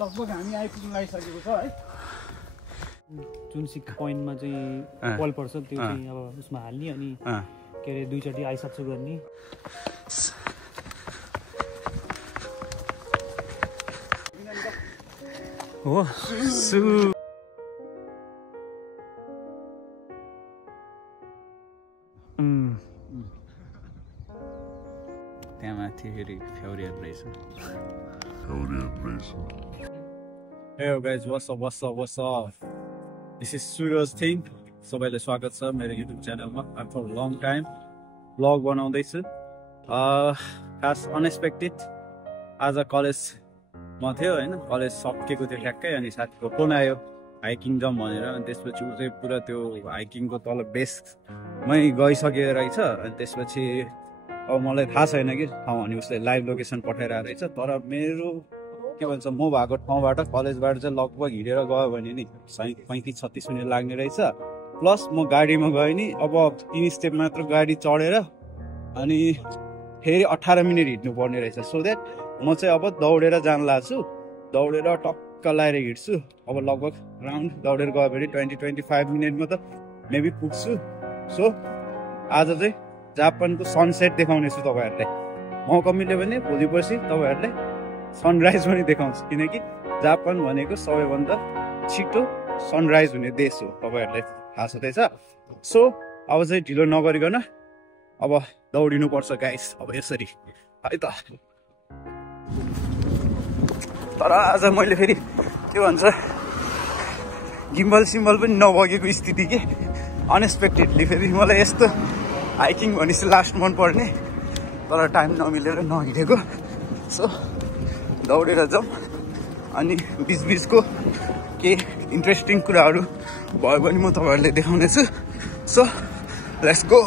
लगभग हामी आइपुग्न लागिसकेको छ है। जुन सिक पोइन्टमा चाहिँ बल पर्छ त्यो चाहिँ अब उसमा हाल्ने अनि के अरे दुईचोटि आइसक्छु गर्ने। हो सु त्यहाँ माथि फेरि फ्याउरिया रहेछ। Hey guys, what's up? This is Suraj Thing. सबैलाई स्वागत छ मेरो YouTube च्यानलमा। I'm for a long time vlog बनाउँदैछु। खास अनएक्सपेक्टेड आज कलेज म थियो हैन, कलेज सकिएको थियो ठ्याक्कै अनि साथीको फोन आयो हाइकिङ जाउँ भनेर। अनि त्यसपछि उ चाहिँ पुरा त्यो हाइकिङको तल बेसमै गइसकेको रहेछ। अनि त्यसपछि अब मलाई थाहा छैन कि ठाउँ अनि उसले लाइभ लोकेसन पठाइरहेको रहेछ। तर मेरो के भन्छ म भएको ठाउँबाट कलेजबाट चाहिँ लगभग हिँडेर गयो भने नि 35-36 मिनट लाग्ने रहेछ। प्लस म गाडीमा गएँ नि, अब 3 स्टेप मात्र गाडी चढेर अनि फेरि 18 मिनट हिँड्नु पर्ने रहेछ। सो द्याट म चाहिँ अब दौडेर जान लाग्छु, दौडेर टक्क लाएर हिँड्छु। अब लगभग राउन्ड दौडेर गयो भने 20-25 मिनटमा त मेबी पुग्छु। सो आज चाहिँ जापानको सनसेट देखाउने छु तपाईँहरूलाई। मौका मिल्यो भने भोलि पर्सि तपाईँहरूलाई सनराइज पनि देखाउँछु, किनकि जापान भनेको सबैभन्दा छिटो सनराइज हुने देश हो, तपाईँहरूलाई थाहा छँदैछ। सो अब चाहिँ ढिलो नगरिकन अब दौडिनु पर्छ गाइस, अब यसरी है त। तर आज मैले फेरि के भन्छ गिम्बल सिम्बल पनि नबगेको स्थिति के अनएक्सपेक्टेडली फेरि मलाई यस्तो हाइकिङ भनेपछि लास्ट मन पर्ने, तर टाइम नमिलेर नहिँडेको। सो दौडेर जाउँ अनि बिचबिचको के इन्ट्रेस्टिङ कुराहरू भयो भने म तपाईँहरूले देखाउने छु। So let's go.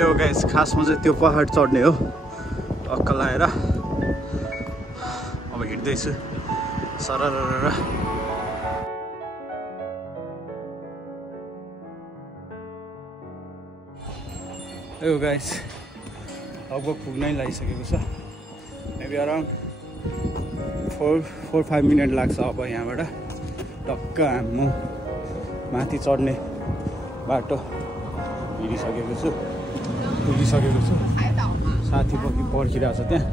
Yo guys खासमा चाहिँ त्यो पहाड चढ्ने हो, टक्क लाएर अब हिँड्दैछु सरर। यो गाइस लगभग पुग्नै लागिसकेको छ, मेबी अराउन्ड 4-5 मिनट लाग्छ। अब यहाँबाट टक्क म माथि चढ्ने बाटो हिँडिसकेको छु, पुगिसकेको छु। साथी पक्की पर्खिरहेको छ त्यहाँ,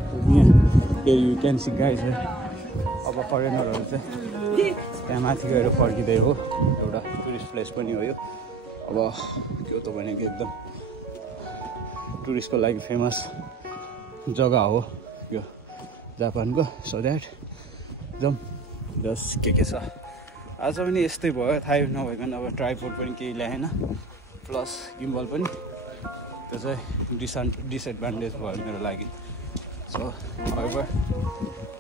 यु क्यान सी गाइस। अब फरेनरहरू चाहिँ त्यहाँ माथि गएर फर्किँदै हो, एउटा टुरिस्ट प्लेस पनि हो यो। अब क्योतो भनेको एकदम टुरिस्टको लागि फेमस जग्गा हो यो जापानको। सो द्याट एकदम जस्ट के छ आज पनि यस्तै भयो, थाहै नभइकन अब ट्राइपोड पनि केही ल्याएन, प्लस गिम्बल पनि, त्यो चाहिँ डिसएडभान्टेज भयो मेरो लागि। So however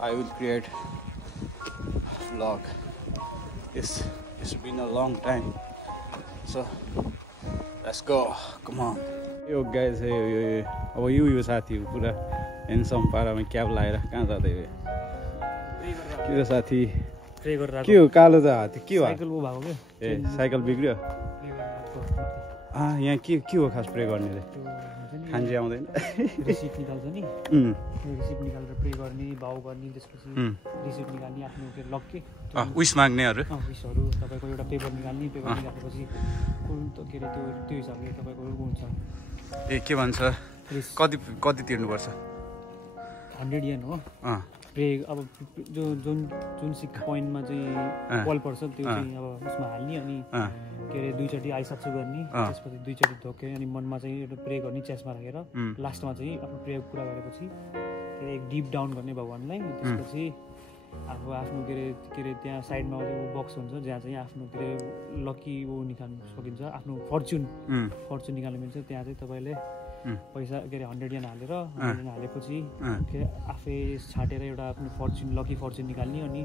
I will create vlog. It's been a long time, so let's go, come on. Yo guys अब यो साथी पुरा हेन्डसम पारामा क्याप लगाएर कहाँ जाँदै हो के साथी? के हो कालो त हात के हो? ए साइकल बिग्रियो। यहाँ के हो खास प्रे गर्ने रे? खान्जी आउँदैन? रिसिप्ट निकाल्छ नि, रिसिप्ट निकालेर प्रे गर्ने, भाउ गर्ने, त्यसपछि रिसिप्ट निकाल्ने, आफ्नो के लक के विस माग्नेहरू विसहरू तपाईँको एउटा पेपर निकाल्ने, पेपर निकालेपछि कुन के अरे त्यो हिसाबले तपाईँको हुन्छ। ए के भन्छ कति तिर्नुपर्छ? 100 येन हो प्रे। अब जुन सिक पोइन्टमा चाहिँ बल पर्छ त्यो चाहिँ अब उसमा हाल्ने अनि के अरे दुईचोटि आइसक्छु गर्ने, त्यसपछि दुईचोटि धोके अनि मनमा चाहिँ एउटा प्रे गर्ने चेस्टमा राखेर। लास्टमा चाहिँ आफ्नो प्रे पुरा गरेपछि एक डिप डाउन गर्ने भगवान्लाई। त्यसपछि अब आफ्नो के अरे त्यहाँ साइडमा बक्स हुन्छ जहाँ चाहिँ आफ्नो के अरे लकी निकाल्नु सकिन्छ, आफ्नो फर्चुन निकाल्नु मिल्छ। त्यहाँ चाहिँ तपाईँले पैसा के अरे 100 येन हालेर 100 येन हालेपछि आफै छाटेर एउटा आफ्नो फर्चुन लकी फर्चुन निकाल्ने अनि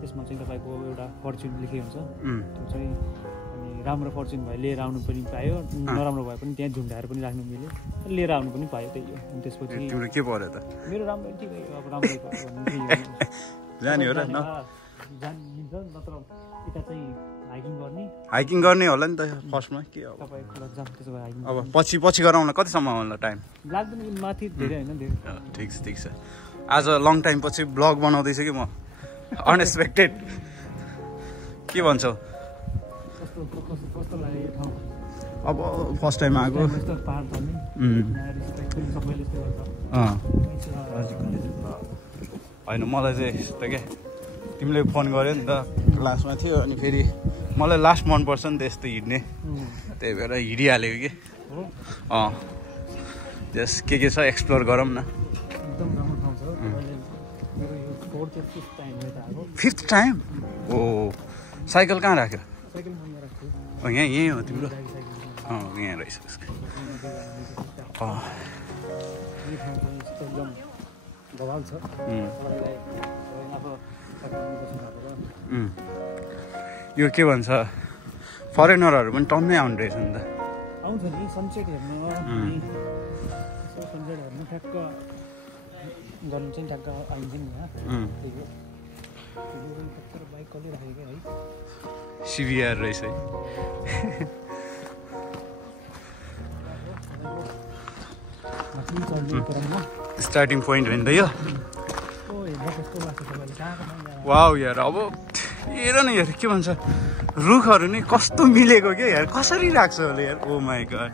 त्यसमा चाहिँ तपाईँको एउटा फर्चुन लेखेको हुन्छ। त्यो चाहिँ अनि राम्रो फर्चुन भयो लिएर आउनु पनि पायो, नराम्रो भए पनि त्यहाँ झुन्डाएर पनि राख्नु मिल्यो, लिएर आउनु पनि पायो। त्यही हो। अनि त्यसपछि तिम्रो के पर्यो त? मेरो राम्रो ठिकै अब राम्रै भयो जाने हो र न मिल्छ नत्र यता चाहिँ हाइकिङ गर्ने होला नि त फर्स्टमा के अब अब पछि गरौँला कतिसम्म होला टाइम लाग्दैन माथि धेरै हैन धेरै ठिक छ आज लङ टाइम पछि ब्लग बनाउँदैछु कि म अनएक्सपेक्टेड के भन्छौ कस्तो लाग्यो यो ठाउँ अब फर्स्ट टाइम आएको होइन मलाई चाहिँ यस्तो क्या तिमीले फोन गर्यो नि त क्लासमा थियो अनि फेरि मलाई लास्ट मनपर्छ नि त यस्तो हिँड्ने त्यही भएर हिँडिहालेको कि जस के छ एक्सप्लोर गरौँ न फिफ्थ टाइम ओ साइकल कहाँ राख्यो यहीँ हो तिम्रो यहाँ रहेछ यो के भन्छ फरेनरहरू पनि टन्नै आउने रहेछ नि त आउँछ नि सनसेट हेर्नु ठ्याक्क गर्नु चाहिँ ठ्याक्क आइन्छ नि यहाँ बाइक कसले राखेको है सिबिआर रहेछ है स्टार्टिङ पोइन्ट होइन त यो वाउ यार अब हेर न यार के भन्छ रुखहरू नि कस्तो मिलेको क्या यार कसरी राख्छ होला यार ओ माई गॉड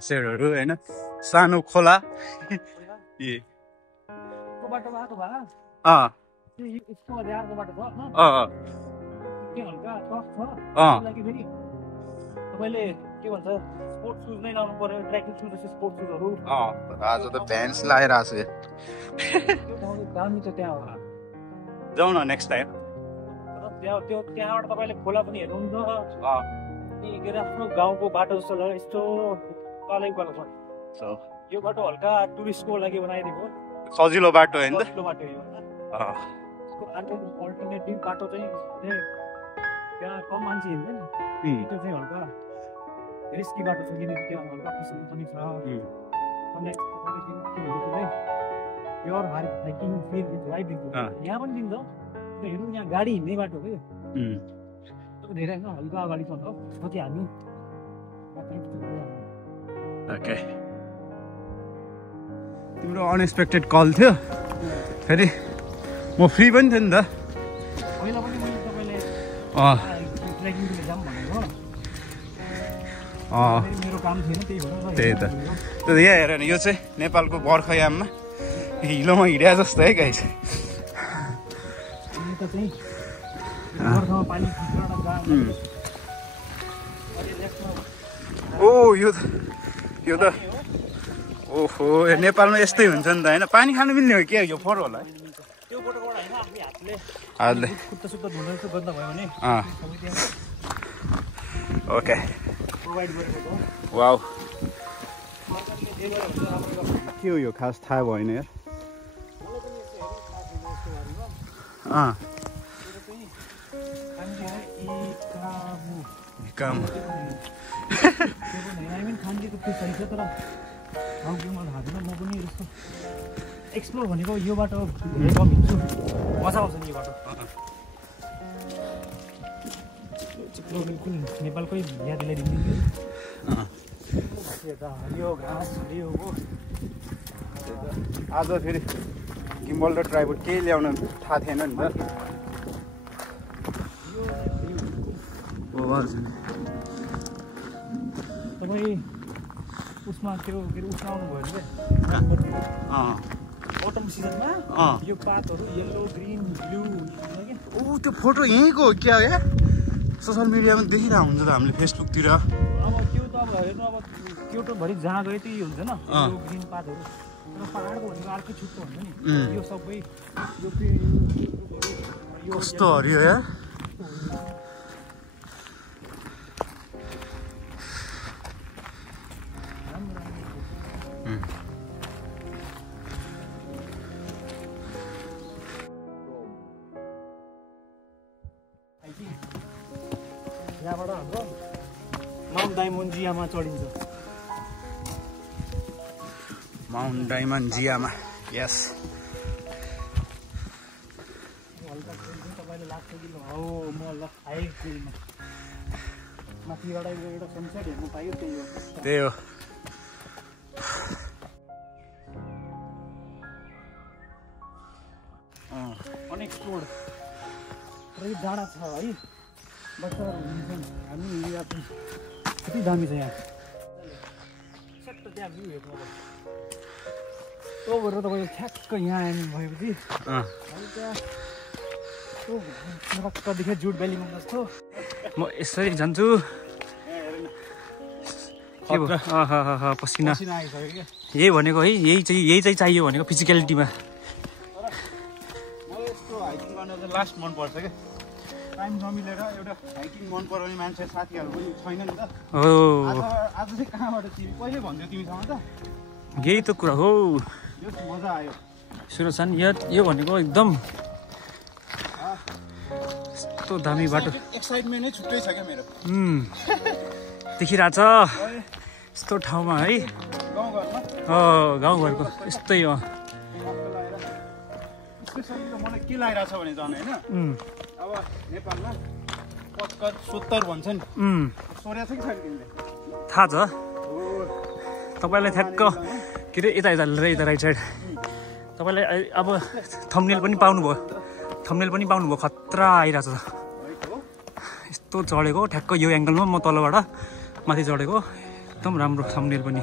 सेडहरू होइन सानो खोला तपाईँले के भन्छ स्पोर्ट्स सुज नै लाउनु पर्यो ट्रेकिङ सुज जस्तो स्पोर्ट्स सुजहरू आज त भ्यान्स लगाएर आएको छु दामी छ त्यहाँ होला जाउँ न नेक्स्ट टाइम त्यहाँबाट तपाईँले खोला पनि हेर्नुहुन्छ अनि के अरे आफ्नो गाउँको बाटो जस्तो यस्तो तलै गएको छ यो बाटो हल्का टुरिस्टको लागि बनाइदिएको सजिलो बाटो होइन सजिलो बाटो यो अल्टरनेटिभ बाटो चाहिँ त्यहाँ कम मान्छे हिँड्दैन त्यो चाहिँ हल्का रिस्की बाटो छ किनकि त्यहाँ हल्का पिसहरू पनि छ प्योर हाइकिङ फिल लाइफ दिन्छ यहाँ पनि दिन्छ हेर्नु यहाँ गाडी हिँड्ने बाटो हो धेरै होइन हल्का अगाडि छ कति हामी ओके तिम्रो अनएक्सपेक्टेड कल थियो फेरि म फ्री पनि थिएँ नि त पहिला पनि मैले तपाईँले ट्रेकिङतिर जाऊँ भनेको मेरो काम थिएन त्यही त त्यो यहाँ हेर न यो चाहिँ नेपालको बर्खायाममा हिलोमा हिँड्या जस्तो है गाइस ओ यो त ओहो नेपालमा यस्तै हुन्छ नि त होइन पानी खानु मिल्ने हो क्या यो फोटो होला हातले ओके वाउ के हो यो खास थाहा भएन यार एक्सप्लोर भनेको यो बाटो धेरै कम हिँड्छु मजा आउँछ नि यो बाटो बिल्कुल नेपालकै याद ल्याइदिन्छु हरियो घाँस हरियो हो आज फेरि गिम्बल र ट्राइपोड केही ल्याउन थाहा थिएन नि त तपाईँ उसमा त्यो के अरे उसमा आउनुभयो भने अटम सिजनमा यो पातहरू येल्लो ग्रिन ब्लू ओ त्यो फोटो यहीँको हो क्या यार सोसियल मिडियामा देखिरहेको हुन्छ त हामीले फेसबुकतिर अब त्यो त अब हेर्नु अब क्योटोभरि जहाँ गयो त्यही हुन्छ नि यो ग्रिन पातहरू तर पहाडको भनेको अर्कै छुट्टो हुन्छ नि यो सबै यो कस्तो हरियो यार यहाँबाट हाम्रो Mount diamond Jiyama चढिन्छ Mount diamond Jiyama यस तपाईँले लाग्छ कि हो म ल हाई फिल्डमा माथिबाट एउटा सनसेट हेर्नु पायो त्यही हो अनएक्सप्लोर्ड पुरै डाँडा छ है बच्चाहरू हुन्छन् हामी हिँडिरहेको कति दामी छ यहाँ सट्ट त्यहाँ भ्यू हेर्नु अब गरेर तपाईँले ठ्याक्क यहाँ आउनु भएपछि त्यहाँ देखेँ जुट भ्यालीमा जस्तो म यसरी जान्छु पसिना यही भनेको है यही चाहिँ चाहियो भनेको फिजिकलिटीमा लास्ट मन पर्छ क्या टाइम नमिलेर एउटा हाइकिङ मन पराउने मान्छे साथीहरू पनि छैन नि त आज चाहिँ कहाँबाट तिमी कहिले भन्थ्यौ तिमीसँग त यही त कुरा हो यो मजा आयो सुरज सान यो भनेको एकदम यस्तो दामी बाटो एक्साइटमेन्टै छुट्टै छ क्या मेरो देखिरहेछ यस्तो ठाउँमा है गाउँघरको यस्तै हो मलाई के लागिरहेछ भने झन् होइन अब नेपालमा 75 भन्छ नि सोर्या छ कि छैन तिमीले थाहा छ तपाईँलाई ठ्याक्क के अरे यता राइट साइड तपाईँलाई अब थम्बनेल पनि पाउनुभयो खतरा आइरहेछ यस्तो चढेको ठ्याक्क यो एङ्गलमा म तलबाट माथि चढेको एकदम राम्रो थम्बनेल पनि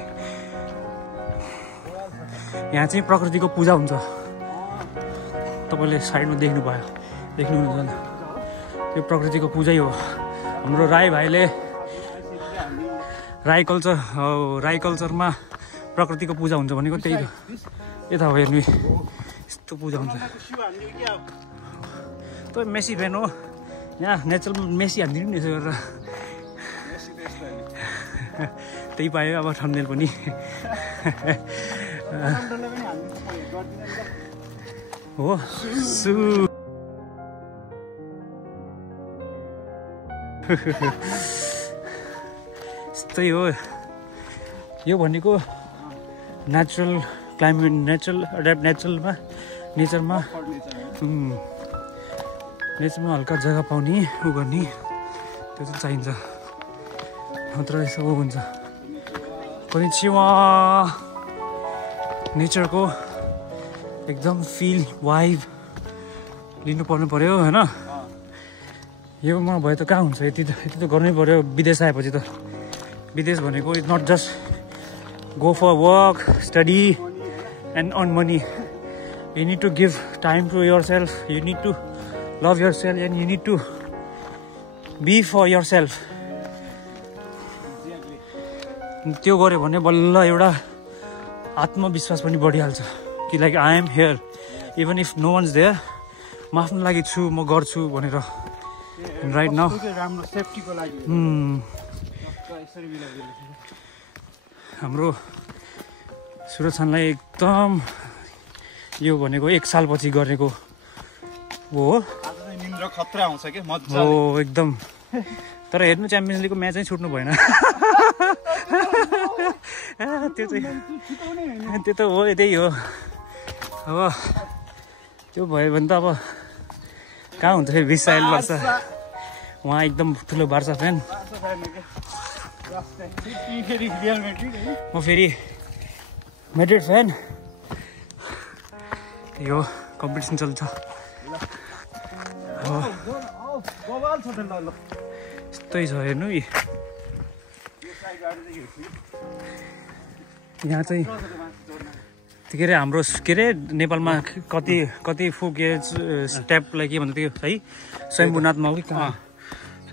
यहाँ चाहिँ प्रकृतिको पूजा हुन्छ तपाईँले साइडमा देख्नुहुन्छ त्यो प्रकृतिको पूजै हो हाम्रो राई भाइले राई कल्चरमा प्रकृतिको पूजा हुन्छ भनेको त्यही हो यता हो हेर्नु यस्तो पूजा हुन्छ त मेसी फ्यान हो यहाँ नेचुरल मेसी हानिदिनु नि यसो गरेर त्यही पायो अब थम्बनेल पनि हो यस्तै हो यो भनेको नेचुरल क्लाइमेट नेचरमा हल्का जग्गा पाउने उ गर्ने त्यो चाहिँ चाहिन्छ नत्र यसो हुन्छ पनि छिवा नेचरको एकदम फिल वाइब लिनु पर्नु पर्यो होइन योमा भयो त कहाँ हुन्छ यति त गर्नै पर्यो विदेश आएपछि त विदेश भनेको it's not just go for work study and earn money you need to give time to yourself you need to love yourself and you need to be for yourself त्यो गऱ्यो भने बल्ल एउटा आत्मविश्वास पनि बढिहाल्छ कि like I am here even if no one's there म आफ्नो लागि छु म गर्छु भनेर राइट नाउ राम्रो सेफ्टीको लागि हाम्रो सुरज खानलाई एकदम यो भनेको 1 सालपछि गरेको हो निन्द्रा खतरा आउँछ के मजा हो एकदम तर हेर्नु च्याम्पियन्स लिगको म्याचै छुट्नु भएन त्यो त हो त्यही हो अब त्यो भयो भने त अब कहाँ हुन्छ फेरि विशाल वर्ष उहाँ एकदम ठुलो बार्सा फ्यान म फेरि म्याड्रिड फ्यान यो कम्पिटिसन चल्छ यस्तै छ हेर्नु यहाँ चाहिँ के अरे हाम्रो के अरे नेपालमा कति फुकेज स्टेपलाई के भन्छ त्यो है शम्भुनाथमा हो कि कहाँ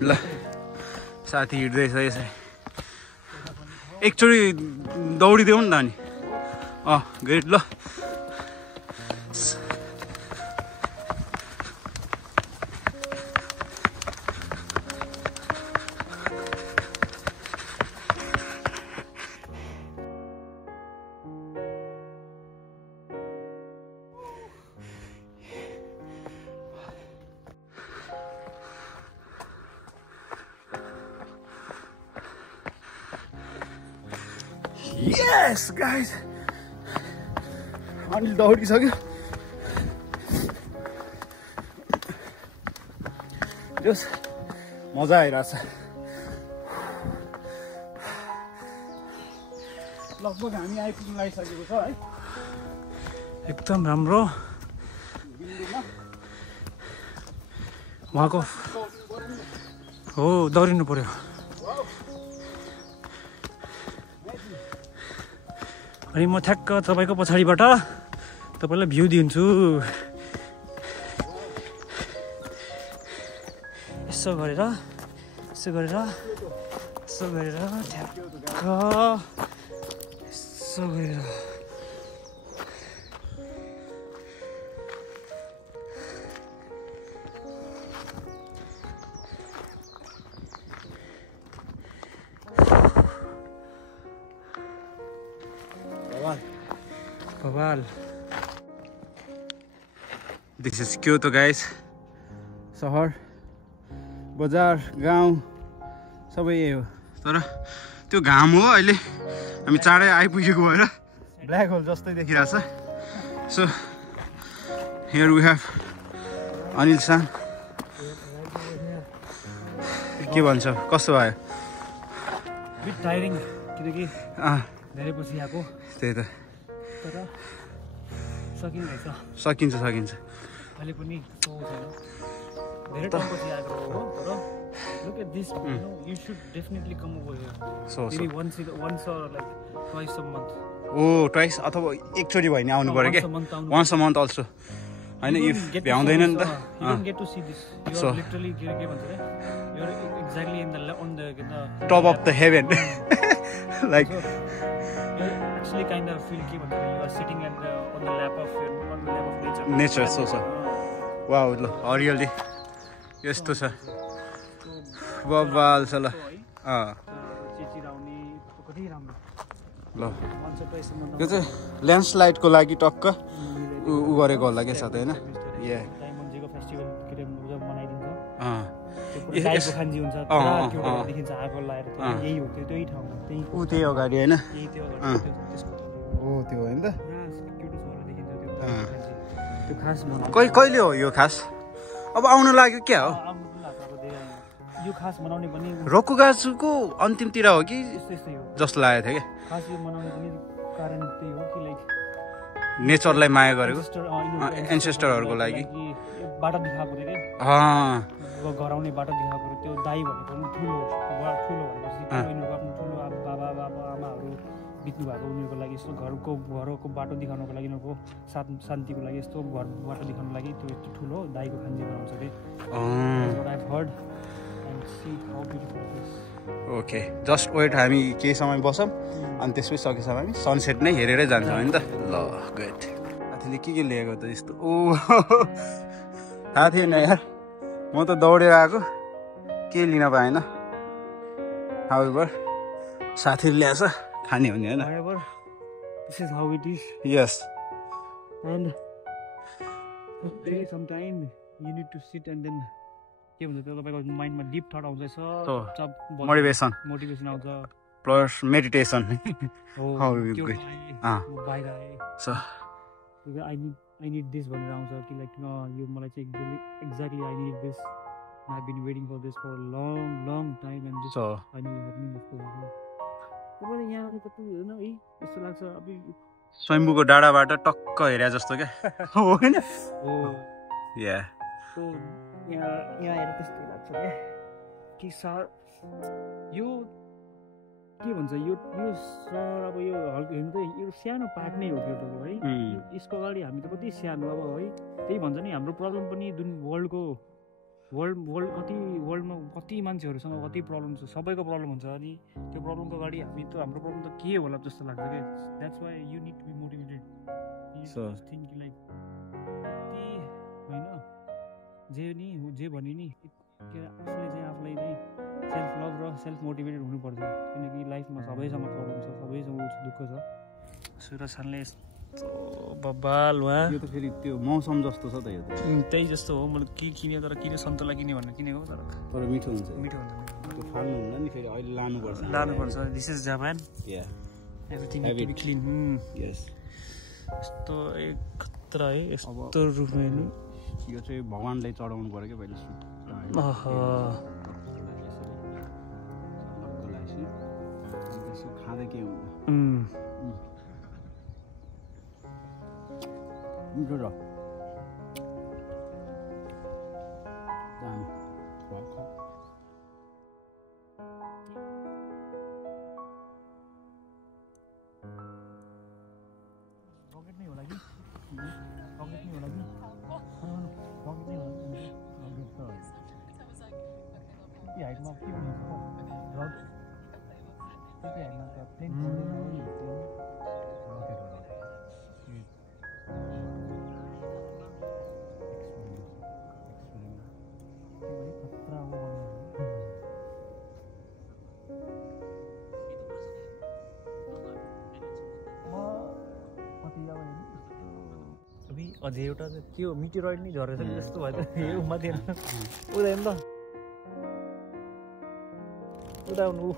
ल साथी हिँड्दैछ यसरी एकचोटि दौडिदेऊ नि त अनि ग्रेट ल Yes, guys. अनिल दौडिसक्यो. जस मजा आइरहेछ. लगभग हामी आइपुग्न लागिसकेको छ है. एकदम राम्रो. वहाँको हो दौडिनु पर्यो. अनि म ठ्याक्क तपाईँको पछाडिबाट तपाईँलाई भ्यू दिन्छु. यसो गरेर ठ्याक्क यसो गरेर Bawal. This is Kyoto, guys. सहर, बजार, गाउँ सबै यही हो. तर त्यो घाम हो अहिले हामी चाँडै आइपुगेको भएर ब्ल्याक होल जस्तै देखिरहेछ. So here we have Anil सान. के भन्छ कस्तो भयो? बिट टायरिङ किनकि धेरै पछि आएको. त्यही त. तर सकिन्छ. अहिले पनि धेरै टाइमपछि आएको हो. तर look at this, you should definitely come over here. Maybe once or like twice a month. Oh, twice अथवा एकचोटि भए नि आउनु पर्यो के. Once a month also. हैन if भ्याउँदैन नि त. You don't get to see this. You are literally के भन्छ रे? You are exactly on the top of the heaven. Like actually kind of feel कि भन्छ you are sitting on the lap of nature. Nature so. Wow, ल हरियाली यस्तो छ. बबाल छ ल. चिचिराउने कति राम्रो. ल यो चाहिँ ल्यान्डस्लाइडको लागि टक्क उ गरेको होला के साथै हैन. या डायमन्डजीको फेस्टिभल के मनाइदिन्छ. यस खान्जी हुन्छ. देखिन्छ आगो लाएर यही हो त्यही ठाउँ त्यही उ त्यही अगाडि हैन. यही त्यो अगाडि त्यसको हो त्यो हैन त. क्युट सहर देखिन्छ त्यो खास कहिले हो यो खास? अब आउन लाग्यो क्या हो? यो खास मनाउने पनि रोकुगाजुको अन्तिमतिर हो कि यस्तै हो जस्तो लागेको थियो के. खास यो मनाउने पनि कारण त्यही हो कि लाइक नेचरलाई माया गरेको एन्सेस्टरहरुको लागि बाटो देखाएको थियो के. गराउने बाटो देखाएको त्यो दाइ भनेको पनि ठुलो भनेपछि उनीहरुको आफ्नो ठुलो बाबा आमाहरु बित्नु भएको उनीहरुको लागि यस्तो घरको बाटो देखाउनको लागि उनीहरुको शान्तिको लागि यस्तो घर बाटो देखाउनको लागि त्यो यस्तो ठुलो दाइको खान्जी बनाउँछ के. I've heard and see how beautiful it is. Okay just wait हामी केही समय बसौँ अनि त्यसपछि सकेसम्म हामी सनसेट नै हेरेरै जान्छौँ हैन त. ल गुड. साथीले के लिएको त यस्तो? ओ थाहा थिएन यार. म त दौडेर आएको के लिन पाएन. हाउएभर साथीले ल्याएछ खाने हो नि हैन. This is how it is. Yes. And some time you need to sit and then के भन्छ त्यो तपाईको माइन्डमा डिप थट आउँछ. मोटिभेसन आउँछ प्लस मेडिटेसन. हो त्यो बाहिर आए सो आई निड दिस भनेर आउँछ कि लाइक यो मलाई चाहिँ exactly I need this. I have been waiting for this for long time and this finally happening जस्तो लाग्छ. तपाईले यहाँ आएर कति हैन है यस्तो लाग्छ अब स्वयम्भूको डाँडाबाट टक्क हेरे जस्तो के हो हैन. हो या सो यहाँ आएर त्यस्तो लाग्छ कि सर यो के भन्छ यो सर अब यो हेर्नु त यो सानो पार्ट नै हो क्योटोको है. यसको अगाडि हामी त कति सानो अब है. त्यही भन्छ नि हाम्रो प्रब्लम पनि वर्ल्डमा कति मान्छेहरूसँग कति प्रब्लम छ. सबैको प्रब्लम हुन्छ अनि त्यो प्रब्लमको अगाडि हाम्रो प्रब्लम त के होला जस्तो लाग्छ क्या. That's why you need to be motivated. Thinking like होइन जे भने नि आफूले चाहिँ आफूलाई चाहिँ सेल्फ लभ र सेल्फ मोटिभेटेड हुनुपर्छ. किनकि लाइफमा सबैसँग प्रब्लम छ, सबैसँग दुःख छ. सुरज खानले बब्बाल वहाँ यो त फेरि त्यो मौसम जस्तो छ त यो त. त्यही जस्तो हो. मैले के किन्यो तर किन सन्तोला किन्यो भनेर किनेको. तर मिठो हुन्छ त्यो फाल्नु हुन्न नि फेरि अहिले लानुपर्छ. This is Japan. Everything need to be clean. Yes. यस्तो एक खतरा है यस्तो रुखमा हेर्नु यो चाहिँ भगवानले चढाउनु पर्यो के पहिले सुट खाँदै के हुँदैन मिठो र अझै एउटा त्यो मिटिरोइड नि झरेछ नि जस्तो भयो त यो माथि उदा हेर्नु त उदा आउनु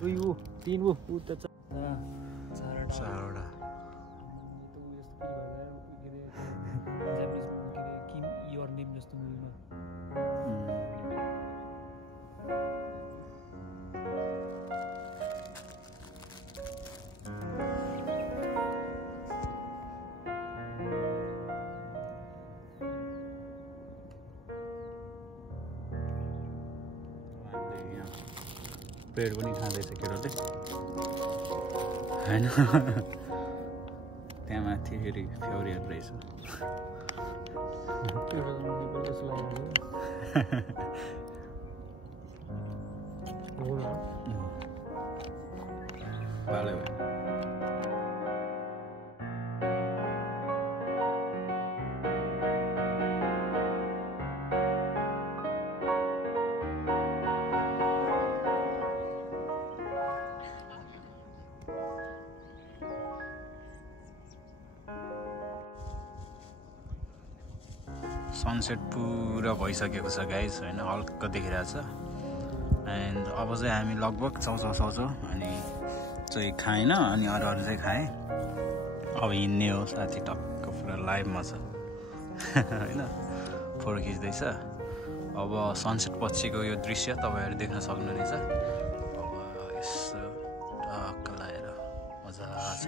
दुई ऊ तीन ऊ त चारवटा किम योर नेम जस्तो मुभीमा ब्रेड पनि खाँदैछ केटाले होइन त्यहाँ माथि फेरि फ्याउरीहरू रहेछ भालै भयो सनसेट पुरा भइसकेको छ गाइस होइन हल्का देखिरहेछ एन्ड अब चाहिँ हामी लगभग चाउचाउ अनि चाहिँ खाएन अनि अरू चाहिँ खाएँ अब हिँड्ने हो साथी टक्क पुरा लाइभमा छ होइन फोटो खिच्दैछ अब सनसेट पछिको यो दृश्य तपाईँहरू देख्न सक्नुहुनेछ अब यसो टक्क लगाएर मजा छ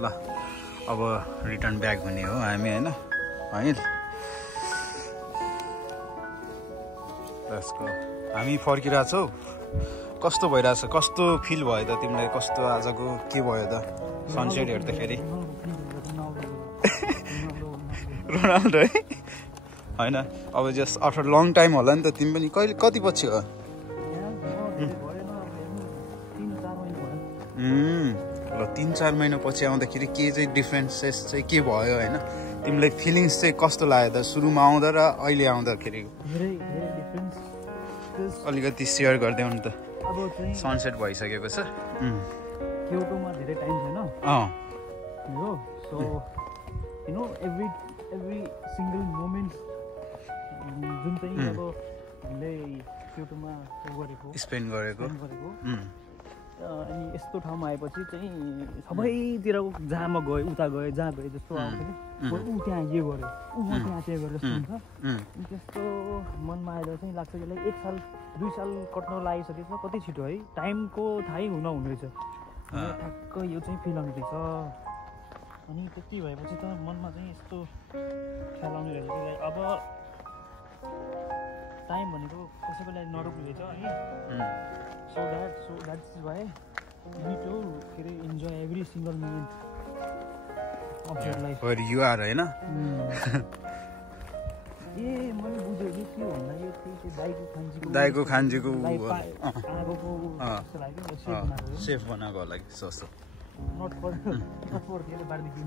ल अब रिटर्न ब्याक हुने हो हामी होइन हामी फर्किरहेछौ कस्तो भइरहेछ कस्तो फिल भयो त तिमीलाई कस्तो आजको के भयो त सनसेट हेर्दाखेरि रोनाल्डो है होइन अब जस्ट आफ्टर लङ टाइम होला नि त तिमी पनि कहिले कति पछि हो ल 3-4 महिना पछि आउँदाखेरि के चाहिँ डिफ्रेन्सेस चाहिँ के भयो होइन तिमीलाई फिलिङ्स चाहिँ कस्तो लाग्यो त सुरुमा आउँदा र अहिले आउँदाखेरि अलिकति सेयर गरिदेऊ नि त सनसेट भइसकेको छ क्योटोमा धेरै टाइम छैन हो so you know every single moment जुन चाहिँ अब हामीले क्योटोमा गरेको स्पेन्ड गरेको अनि यस्तो ठाउँमा आएपछि चाहिँ सबैतिरको जहाँ म गएँ उता गएँ जहाँ गएँ जस्तो आउँथ्यो नि ऊ त्यहाँ यो गऱ्यो ऊ त्यहाँ चाहिँ गऱ्यो जस्तो हुन्छ अनि त्यस्तो मनमा आएर चाहिँ लाग्छ कि लाइक 1 साल 2 साल कट्न लागिसकेछ कति छिटो है टाइमको थाहै हुने रहेछ ठ्याक्क यो चाहिँ फिल आउने रहेछ अनि त्यति भएपछि त मनमा चाहिँ यस्तो ख्याल आउने रहेछ कि अब टाइम भनेको कसैको लागि नरोक्ने रहेछ है so that's why you need to enjoy every single moment of your life where you are हैन ए मैले बुझ्यो कि के भन्दा यो दाइको खान्जीको आगोको जस्तो लाग्यो सेफ बनाएको होला कि सस्तो नट फर त्यसले बार्बिक्यु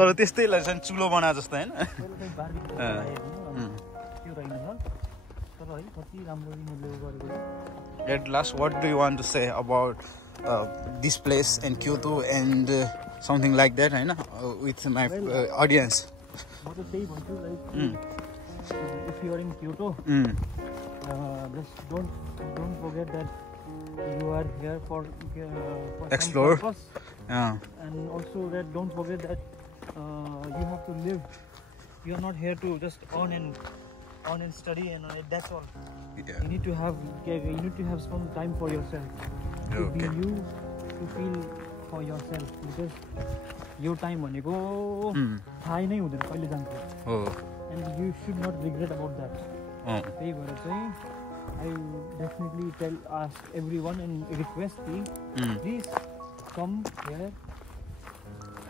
तर त्यस्तै लाग्छ नि चुलो बना जस्तो हैन त्यो रहेन तर है कति राम्रो मैले गरेको At last, what do you want to say about this place and Kyoto and something like that, right? With my audience. म त त्यही भन्छु like if you are in Kyoto, just don't forget that you are here for explore. Some purpose. And also that don't forget that you have to live. You are not here to just earn and study and that's all. Yeah. You need to have some time for yourself. To be you, to feel for yourself, because your time भनेको थाहै नै हुँदैन कहिले जान्छ. And you should not regret about that. त्यही भएर चाहिँ I definitely ask everyone and request please come here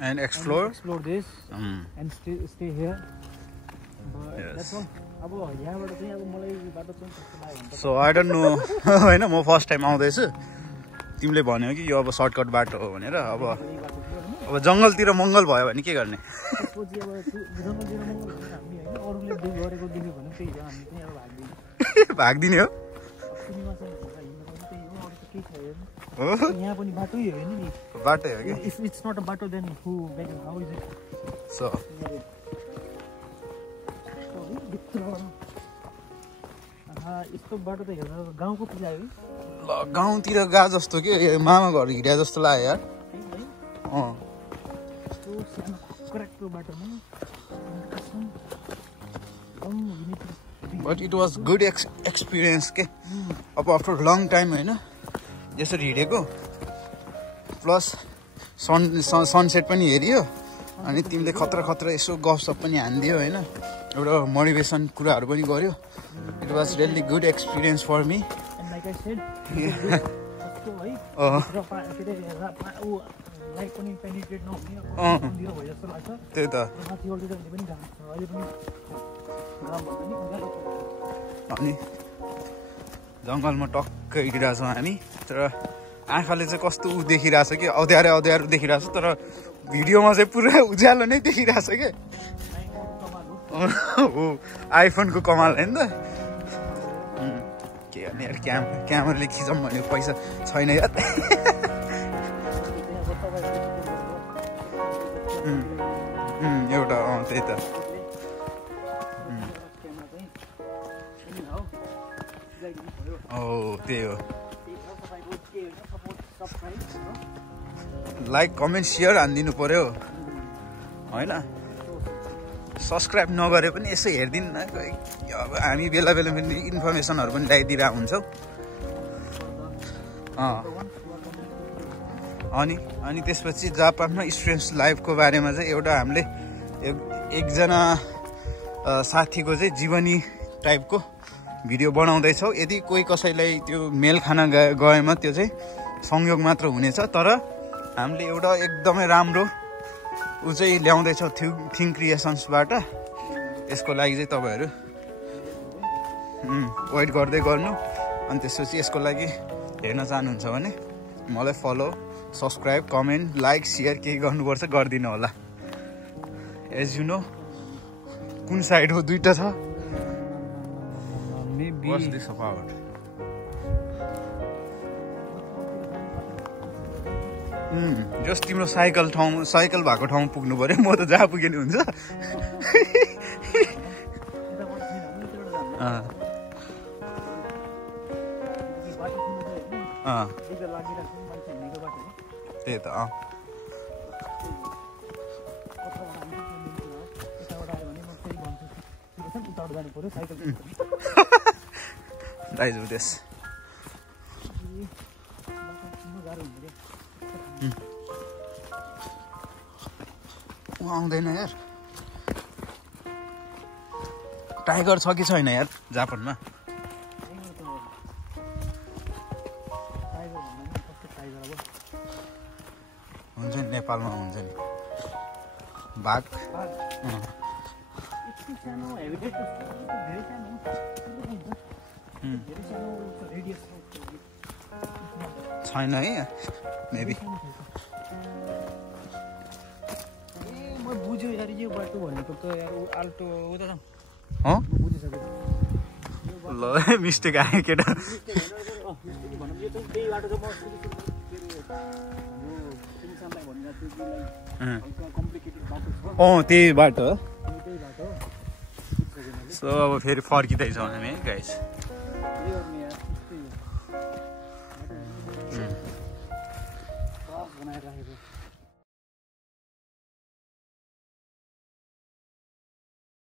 and explore this and stay here. That's all. अब यहाँबाट चाहिँ अब मलाई बाटो चाहिँ कस्तो लाग्यो भने So I don't know हैन म फर्स्ट टाइम आउँदैछु. तिमीले भन्यो कि यो अब सर्टकट बाटो हो भनेर. अब जंगलतिर मंगल भयो भने के गर्ने? त्यसपछि अब जंगलतिर मंगल भने हामी हैन अरूले गरेको देख्यो भने त्यही हो, हामी पनि अब भाग्दिने हो. यहाँ पनि बाटो हो नि. बाटो हो कि? If it's not a bato, then how is it? So यस्तो बाटो त हेर्दा गाउँको पूजा हो. गाउँतिर गा जस्तो के मामा घर हिँड्या जस्तो लाग्यो यार. But it was good experience के. अब after long time हैन यसरी हिँडेको प्लस सनसेट पनि हेरियो अनि तिमीले खतरा यसो गफसप पनि हान्दियो हैन. एउटा मोटिभेसन कुराहरु पनि गर्यो. It was really good experience for me. And like I said, like पनि पेनिट्रेट नहुने मन्दिर भयो जस्तो लाग्छ. त्यही त. माथि अल्टिएर पनि घाम छ अहिले पनि घाम भन्दा नि उज्यालो छ. अनि जंगलमा टक्कै हिँडिरहेछौँ हामी. तर आँखाले चाहिँ कस्तो देखिरहेछ कि अँध्यारो देखिरहेछ. तर भिडियोमा चाहिँ पुरा उज्यालो नै देखिरहेछ के. हो आइफोनको कमाल हैन त. के गर्ने यार क्यामेराले खिचौँ भने पैसा छैन यार. एउटा त्यही त. त्यही हो. लाइक कमेन्ट सेयर हानिदिनु पर्यो होइन. सब्सक्राइब नगरे पनि यसो हेरिदिनु न. अब हामी बेला बेलामा इन्फर्मेसनहरू पनि ल्याइदिरहेको हुन्छौँ. अनि त्यसपछि जापानमा स्टुडेन्ट्स लाइफको बारेमा चाहिँ एउटा हामीले एकजना साथीको चाहिँ जीवनी टाइपको भिडियो बनाउँदैछौँ. यदि कोही कसैलाई त्यो मेल खान गएमा त्यो चाहिँ संयोग मात्र हुनेछ. तर हामीले एउटा एकदमै राम्रो ऊ चाहिँ ल्याउँदैछौँ थिङ क्रिएसन्सबाट. यसको लागि चाहिँ तपाईँहरू वेट गर्दै गर्नु. अनि त्यसपछि यसको लागि हेर्न चाहनुहुन्छ भने मलाई follow subscribe comment like share केही गर्नुपर्छ गरिदिनु होला. एज यु नो कुन साइड हो दुईटा छ. What's this about? जस्ट तिम्रो साइकल भएको ठाउँ पुग्नु पर्यो. म त जहाँ पुगे नि हुन्छ. त्यही त. दाइज हुँदैछ. आउँदैन यार. टाइगर छ कि छैन यार जापानमा? हुन्छ नि नेपालमा हुन्छ नि बाघ. छैन है मेबी. म बुझ्यो यार यो बाटो भनेको त यार आल्टो हो त. बुझिसक्यो ल मिस्टेक आयो केटा. त्यही बाटो सो अब फेरि फर्किँदैछौँ हामी है गाइस।